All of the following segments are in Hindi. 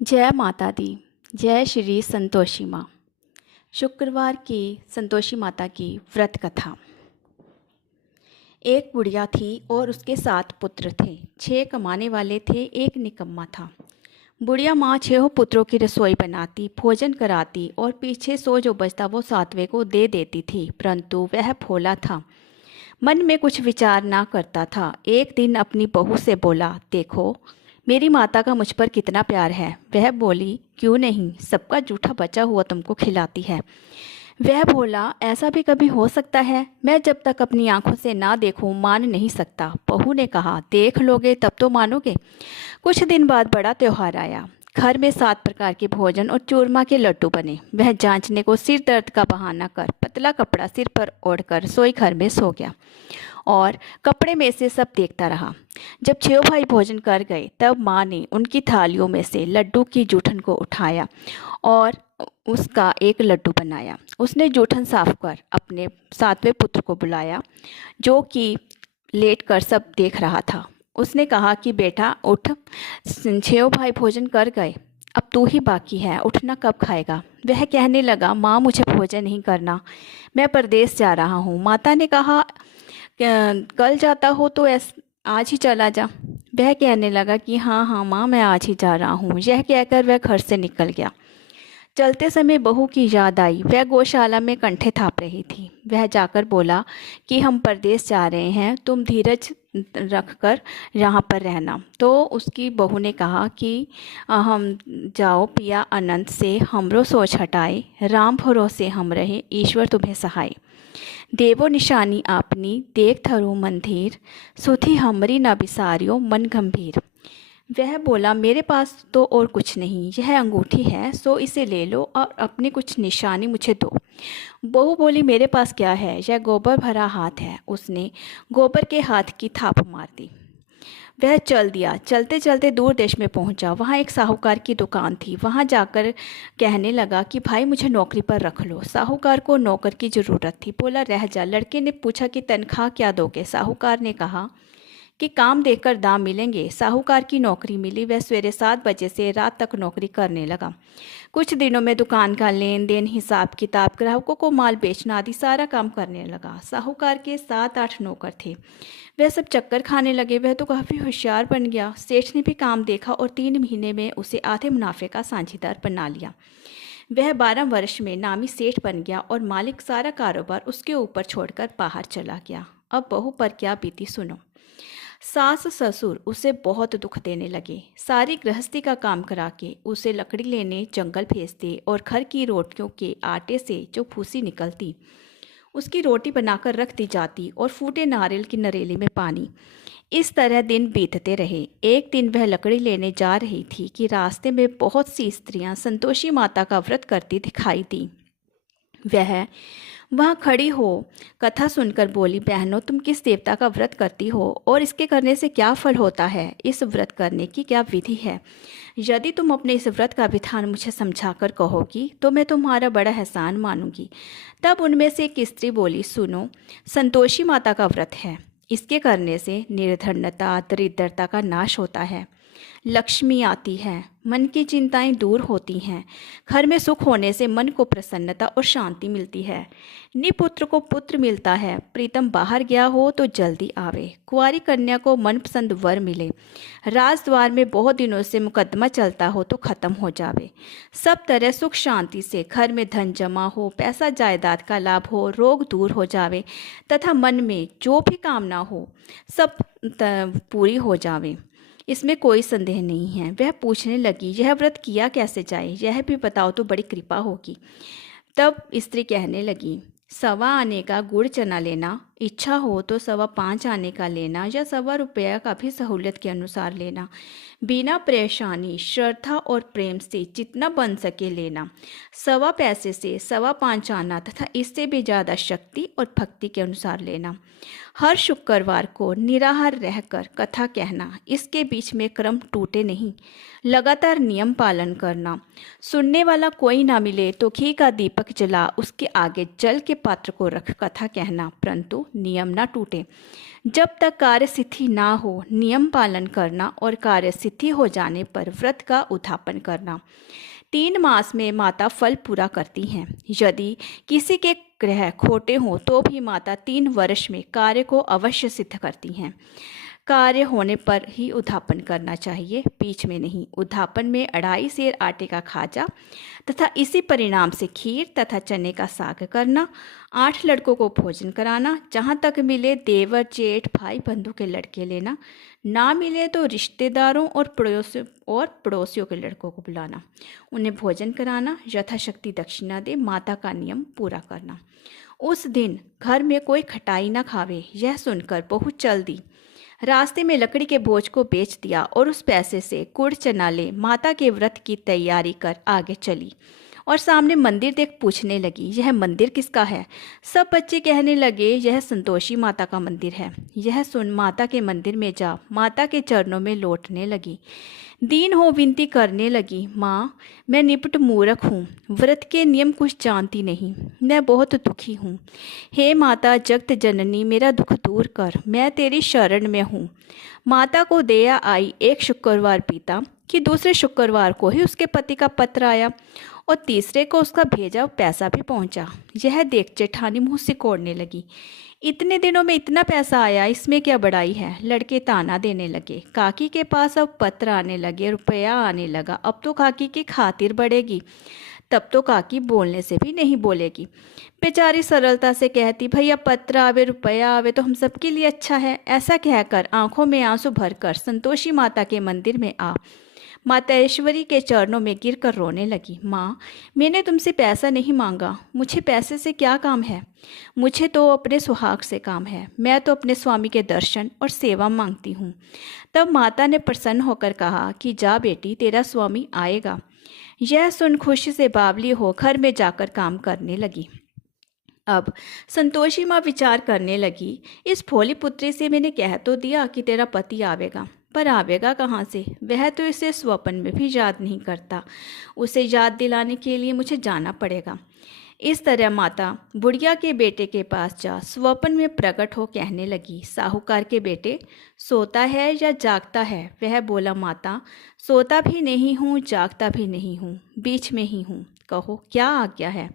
जय माता दी। जय श्री संतोषी माँ। शुक्रवार की संतोषी माता की व्रत कथा। एक बुढ़िया थी और उसके 7 पुत्र थे। 6 कमाने वाले थे, एक निकम्मा था। बुढ़िया माँ 6 पुत्रों की रसोई बनाती, भोजन कराती और पीछे सो जो बचता वो 7वें को दे देती थी। परंतु वह भोला था, मन में कुछ विचार ना करता था। एक दिन अपनी बहू से बोला, देखो मेरी माता का मुझ पर कितना प्यार है। वह बोली, क्यों नहीं, सबका जूठा बचा हुआ तुमको खिलाती है। वह बोला, ऐसा भी कभी हो सकता है? मैं जब तक अपनी आंखों से ना देखूं मान नहीं सकता। बहू ने कहा, देख लोगे तब तो मानोगे। कुछ दिन बाद बड़ा त्योहार आया। घर में 7 प्रकार के भोजन और चूरमा के लड्डू बने। वह जांचने को सिर दर्द का बहाना कर पतला कपड़ा सिर पर ओढ़कर रसोई घर में सो गया और कपड़े में से सब देखता रहा। जब 6 भाई भोजन कर गए तब माँ ने उनकी थालियों में से लड्डू की जूठन को उठाया और उसका एक लड्डू बनाया। उसने जूठन साफ कर अपने 7वें पुत्र को बुलाया, जो कि लेट कर सब देख रहा था। उसने कहा कि बेटा उठ, 6 भाई भोजन कर गए, अब तू ही बाकी है, उठना कब खाएगा? वह कहने लगा, माँ मुझे भोजन नहीं करना, मैं परदेश जा रहा हूँ। माता ने कहा, कल जाता हो तो आज ही चला जा। वह कहने लगा कि हाँ हाँ माँ, मैं आज ही जा रहा हूँ। यह कहकर वह घर से निकल गया। चलते समय बहू की याद आई। वह गौशाला में कंठे थाप रही थी। वह जाकर बोला कि हम परदेश जा रहे हैं, तुम धीरज रखकर यहाँ पर रहना। तो उसकी बहू ने कहा कि हम जाओ पिया अनंत से हमरो सोच हटाए, राम भरोसे हम रहे, ईश्वर तुम्हें सहाय। देवो निशानी आपनी देख थरो मंदिर, सुधी हमरी न बिसारियो मन गंभीर। वह बोला, मेरे पास तो और कुछ नहीं, यह अंगूठी है, सो इसे ले लो और अपनी कुछ निशानी मुझे दो। बहू बोली, मेरे पास क्या है, यह गोबर भरा हाथ है। उसने गोबर के हाथ की थाप मार दी। वह चल दिया। चलते चलते दूर देश में पहुंचा। वहाँ एक साहूकार की दुकान थी। वहाँ जाकर कहने लगा कि भाई मुझे नौकरी पर रख लो। साहूकार को नौकर की ज़रूरत थी। बोला, रह जा। लड़के ने पूछा कि तनख्वाह क्या दोगे? साहूकार ने कहा कि काम देकर दाम मिलेंगे। साहूकार की नौकरी मिली। वह सवेरे 7 बजे से रात तक नौकरी करने लगा। कुछ दिनों में दुकान का लेन देन, हिसाब किताब, ग्राहकों को माल बेचना आदि सारा काम करने लगा। साहूकार के 7-8 नौकर थे। वह सब चक्कर खाने लगे। वह तो काफ़ी होशियार बन गया। सेठ ने भी काम देखा और 3 महीने में उसे आधे मुनाफे का साझेदार बना लिया। वह 12 वर्ष में नामी सेठ बन गया और मालिक सारा कारोबार उसके ऊपर छोड़कर बाहर चला गया। अब बहू पर क्या बीती सुनो। सास ससुर उसे बहुत दुख देने लगे। सारी गृहस्थी का काम करा के उसे लकड़ी लेने जंगल भेजते और घर की रोटियों के आटे से जो फूसी निकलती उसकी रोटी बनाकर रख दी जाती और फूटे नारियल की नरेले में पानी। इस तरह दिन बीतते रहे। एक दिन वह लकड़ी लेने जा रही थी कि रास्ते में बहुत सी स्त्रियां संतोषी माता का व्रत करती दिखाई दी। वह वहाँ खड़ी हो कथा सुनकर बोली, बहनों तुम किस देवता का व्रत करती हो और इसके करने से क्या फल होता है? इस व्रत करने की क्या विधि है? यदि तुम अपने इस व्रत का विधान मुझे समझाकर कहोगी तो मैं तुम्हारा बड़ा एहसान मानूंगी। तब उनमें से एक स्त्री बोली, सुनो, संतोषी माता का व्रत है। इसके करने से निर्धनता दरिद्रता का नाश होता है, लक्ष्मी आती है, मन की चिंताएं दूर होती हैं, घर में सुख होने से मन को प्रसन्नता और शांति मिलती है, निपुत्र को पुत्र मिलता है, प्रीतम बाहर गया हो तो जल्दी आवे, कुंवारी कन्या को मनपसंद वर मिले, राजद्वार में बहुत दिनों से मुकदमा चलता हो तो खत्म हो जावे, सब तरह सुख शांति से घर में धन जमा हो, पैसा जायदाद का लाभ हो, रोग दूर हो जावे तथा मन में जो भी कामना हो सब पूरी हो जावे। इसमें कोई संदेह नहीं है। वह पूछने लगी, यह व्रत किया कैसे जाए, यह भी बताओ तो बड़ी कृपा होगी। तब स्त्री कहने लगी, 1.25 आने का गुड़ चना लेना, इच्छा हो तो 5.25 आने का लेना या 1.25 रुपया का भी सहूलियत के अनुसार लेना, बिना परेशानी श्रद्धा और प्रेम से जितना बन सके लेना, 1.25 पैसे से 5.25 आना तथा इससे भी ज़्यादा शक्ति और भक्ति के अनुसार लेना। हर शुक्रवार को निराहार रहकर कथा कहना, इसके बीच में क्रम टूटे नहीं, लगातार नियम पालन करना। सुनने वाला कोई ना मिले तो घी का दीपक जला उसके आगे जल के पात्र को रख कथा कहना, परंतु नियम ना टूटे। जब तक कार्य सिद्धि ना हो नियम पालन करना और कार्य सिद्धि हो जाने पर व्रत का उद्यापन करना। 3 मास में माता फल पूरा करती हैं। यदि किसी के ग्रह खोटे हों तो भी माता 3 वर्ष में कार्य को अवश्य सिद्ध करती हैं। कार्य होने पर ही उद्यापन करना चाहिए, बीच में नहीं। उद्यापन में 2.5 सेर आटे का खाजा तथा इसी परिणाम से खीर तथा चने का साग करना। 8 लड़कों को भोजन कराना, जहाँ तक मिले देवर जेठ भाई बंधु के लड़के लेना, ना मिले तो रिश्तेदारों और पड़ोसियों के लड़कों को बुलाना, उन्हें भोजन कराना, यथाशक्ति दक्षिणा दे, माता का नियम पूरा करना। उस दिन घर में कोई खटाई ना खावे। यह सुनकर बहू चल दी, रास्ते में लकड़ी के बोझ को बेच दिया और उस पैसे से गुड़ चना ले माता के व्रत की तैयारी कर आगे चली और सामने मंदिर देख पूछने लगी, यह मंदिर किसका है? सब बच्चे कहने लगे, यह संतोषी माता का मंदिर है। यह सुन माता के मंदिर में जा माता के चरणों में लौटने लगी, दीन हो विनती करने लगी, माँ मैं निपट मूर्ख हूँ, व्रत के नियम कुछ जानती नहीं, मैं बहुत दुखी हूँ। हे माता जगत जननी मेरा दुख दूर कर, मैं तेरी शरण में हूँ। माता को दया आई। एक शुक्रवार बीता कि दूसरे शुक्रवार को ही उसके पति का पत्र आया और तीसरे को उसका भेजा पैसा भी पहुंचा। यह देख जेठानी मुंह सिकोड़ने लगी, इतने दिनों में इतना पैसा आया, इसमें क्या बड़ाई है? लड़के ताना देने लगे। काकी के पास अब पत्र आने लगे, रुपया आने लगा, अब तो काकी की खातिर बढ़ेगी। तब तो काकी बोलने से भी नहीं बोलेगी। बेचारी सरलता से कहती, भैया पत्र आवे रुपया आवे तो हम सबके लिए अच्छा है। ऐसा कहकर आंखों में आंसू भरकर संतोषी माता के मंदिर में आ माता ऐश्वरी के चरणों में गिरकर रोने लगी। माँ मैंने तुमसे पैसा नहीं मांगा, मुझे पैसे से क्या काम है? मुझे तो अपने सुहाग से काम है, मैं तो अपने स्वामी के दर्शन और सेवा मांगती हूँ। तब माता ने प्रसन्न होकर कहा कि जा बेटी तेरा स्वामी आएगा। यह सुन खुशी से बावली हो घर में जाकर काम करने लगी। अब संतोषी माँ विचार करने लगी, इस भोली पुत्री से मैंने कह तो दिया कि तेरा पति आवेगा, पर आवेगा कहाँ से? वह तो इसे स्वप्न में भी याद नहीं करता। उसे याद दिलाने के लिए मुझे जाना पड़ेगा। इस तरह माता बुढ़िया के बेटे के पास जा स्वप्न में प्रकट हो कहने लगी, साहूकार के बेटे सोता है या जागता है? वह बोला, माता सोता भी नहीं हूँ जागता भी नहीं हूँ, बीच में ही हूँ, कहो क्या आज्ञा है?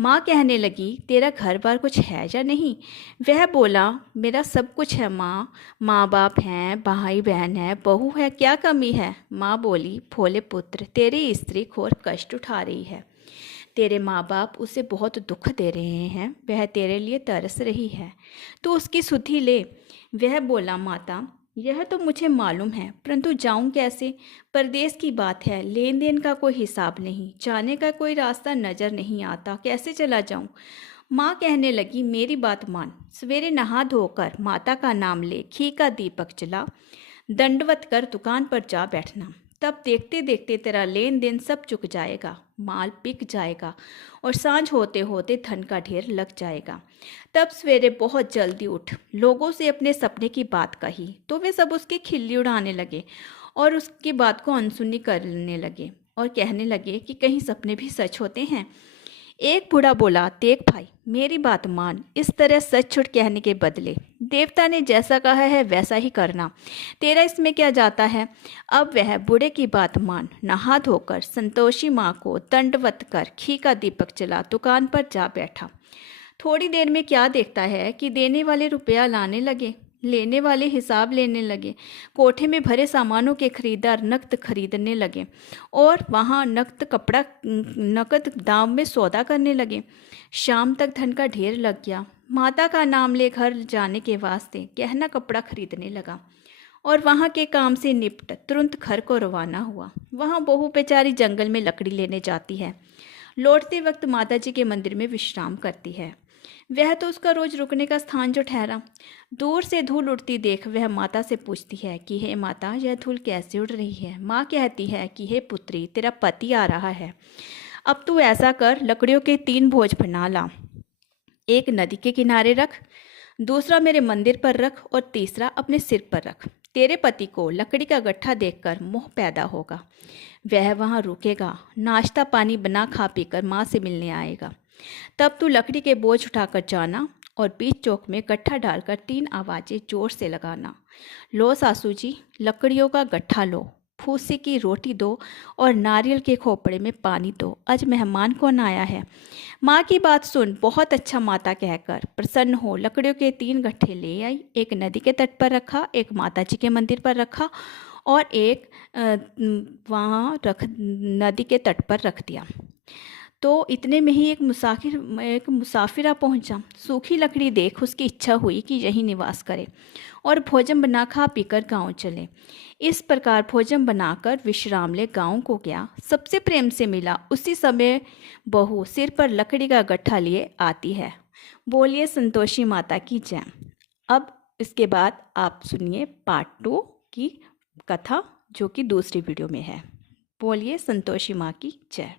माँ कहने लगी, तेरा घर बार कुछ है या नहीं? वह बोला, मेरा सब कुछ है माँ, माँ बाप हैं, भाई बहन है, बहू है, क्या कमी है? माँ बोली, भोले पुत्र तेरी स्त्री घोर कष्ट उठा रही है, तेरे माँ बाप उसे बहुत दुख दे रहे हैं, वह तेरे लिए तरस रही है, तो उसकी सुधि ले। वह बोला, माता यह तो मुझे मालूम है, परंतु जाऊं कैसे? परदेश की बात है, लेन देन का कोई हिसाब नहीं, जाने का कोई रास्ता नजर नहीं आता, कैसे चला जाऊं? माँ कहने लगी, मेरी बात मान, सवेरे नहा धोकर माता का नाम ले, घी का दीपक जला, दंडवत कर दुकान पर जा बैठना, तब देखते देखते तेरा लेन देन सब चुक जाएगा, माल बिक जाएगा और सांझ होते होते धन का ढेर लग जाएगा। तब सवेरे बहुत जल्दी उठ लोगों से अपने सपने की बात कही तो वे सब उसकी खिल्ली उड़ाने लगे और उसकी बात को अनसुनी करने लगे और कहने लगे कि कहीं सपने भी सच होते हैं। एक बूढ़ा बोला, देख भाई मेरी बात मान, इस तरह सच झूठ कहने के बदले देवता ने जैसा कहा है वैसा ही करना, तेरा इसमें क्या जाता है? अब वह बूढ़े की बात मान, नहा धोकर संतोषी माँ को दंडवत कर घी का दीपक जला दुकान पर जा बैठा। थोड़ी देर में क्या देखता है कि देने वाले रुपया लाने लगे, लेने वाले हिसाब लेने लगे, कोठे में भरे सामानों के खरीदार नकद खरीदने लगे और वहाँ नकद दाम में सौदा करने लगे। शाम तक धन का ढेर लग गया। माता का नाम ले घर जाने के वास्ते गहना कपड़ा खरीदने लगा और वहाँ के काम से निपट तुरंत घर को रवाना हुआ। वहाँ बहू बेचारी जंगल में लकड़ी लेने जाती है, लौटते वक्त माता जी के मंदिर में विश्राम करती है। वह तो उसका रोज रुकने का स्थान जो ठहरा। दूर से धूल उड़ती देख वह माता से पूछती है कि हे माता यह धूल कैसे उड़ रही है? माँ कहती है कि हे पुत्री तेरा पति आ रहा है, अब तू ऐसा कर लकड़ियों के 3 बोझ बना ला, एक नदी के किनारे रख, दूसरा मेरे मंदिर पर रख और तीसरा अपने सिर पर रख। तेरे पति को लकड़ी का गट्ठा देखकर मोह पैदा होगा। वह वहाँ रुकेगा, नाश्ता पानी बना खा पीकर माँ से मिलने आएगा। तब तू लकड़ी के बोझ उठाकर जाना और बीच चौक में गट्ठा डालकर 3 आवाज़ें जोर से लगाना। लो सासू जी, लकड़ियों का गट्ठा लो, फूसी की रोटी दो और नारियल के खोपड़े में पानी दो। आज मेहमान कौन आया है? माँ की बात सुन, बहुत अच्छा माता कहकर प्रसन्न हो लकड़ियों के 3 गट्ठे ले आई। एक नदी के तट पर रखा, एक माता जी के मंदिर पर रखा और एक वहाँ रख नदी के तट पर रख दिया। तो इतने में ही एक मुसाफिर पहुंचा। सूखी लकड़ी देख उसकी इच्छा हुई कि यहीं निवास करे और भोजन बना खा पीकर गांव चले। इस प्रकार भोजन बनाकर विश्राम ले गांव को गया। सबसे प्रेम से मिला। उसी समय बहू सिर पर लकड़ी का गट्ठा लिए आती है। बोलिए संतोषी माता की जय। अब इसके बाद आप सुनिए पार्ट 2 की कथा, जो कि दूसरी वीडियो में है। बोलिए संतोषी माँ की जय।